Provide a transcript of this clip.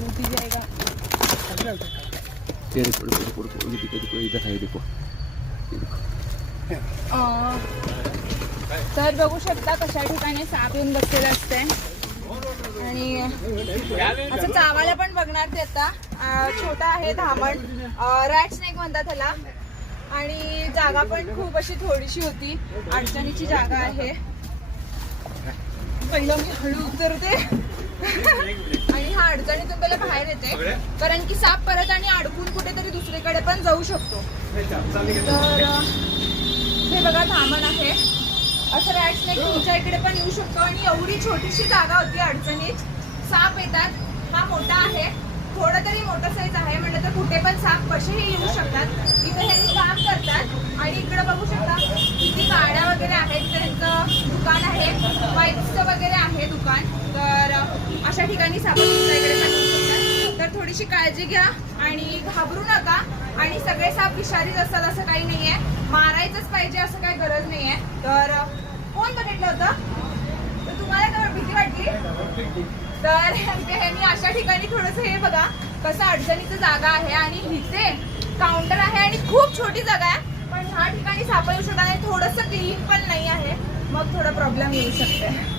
मोती जाएगा। तेरे देखो इधर है, देखो ये देखो। तर बघू शकता कशा ठिकाणी साप येऊन बसलेलं असते आणि असं चावायला पण बघणार ते आता छोटा आहे धामण, रॅट स्नेक म्हणतात त्याला आणि जागा पण खूप अशी थोडीशी होती, अडचणीची जागा आहे। पहिलं मी हळू उतरते आणि हा अडचणीतून पहिला बाहेर येते कारण की साप परत आणि अडकून कुठेतरी दुसरीकडे पण जाऊ शकतो। तर हे बघा धामण आहे, असं रॅट स्नेक तुमच्या इकडे पण येऊ शकतो आणि एवढी छोटीशी जागा होती अडचणीत साप येतात। हा मोठा आहे, थोडा तरी मोठा साईज आहे म्हटलं तर कुठे पण साप कसेही येऊ शकतात। इथे हे काम करतात आणि इकडे बघू शकता किती गाड्या वगैरे आहेत, त्यांचं दुकान आहे, बाईक्सचं वगैरे आहे दुकान। तर अशा ठिकाणी साप तुमच्या इकडे पण येऊ शकतात, तर थोडीशी काळजी घ्या आणि घाबरू नका। आणि सगळे साप विषारीच असतात असं काही नाहीये, मारायचंच पाहिजे असं काही गरज नाहीये। तर कोण बघितलं होतं तर तुम्हाला काय भीती वाटली? तर ह्यांनी अशा ठिकाणी थोडंसं हे बघा कसं अडचणीचं जागा आहे आणि इथे काउंटर आहे आणि खूप छोटी जागा आहे, पण ह्या ठिकाणी साप येऊ शकतात आणि थोडंसं क्लीन पण नाही आहे, मग थोडा प्रॉब्लेम येऊ शकते।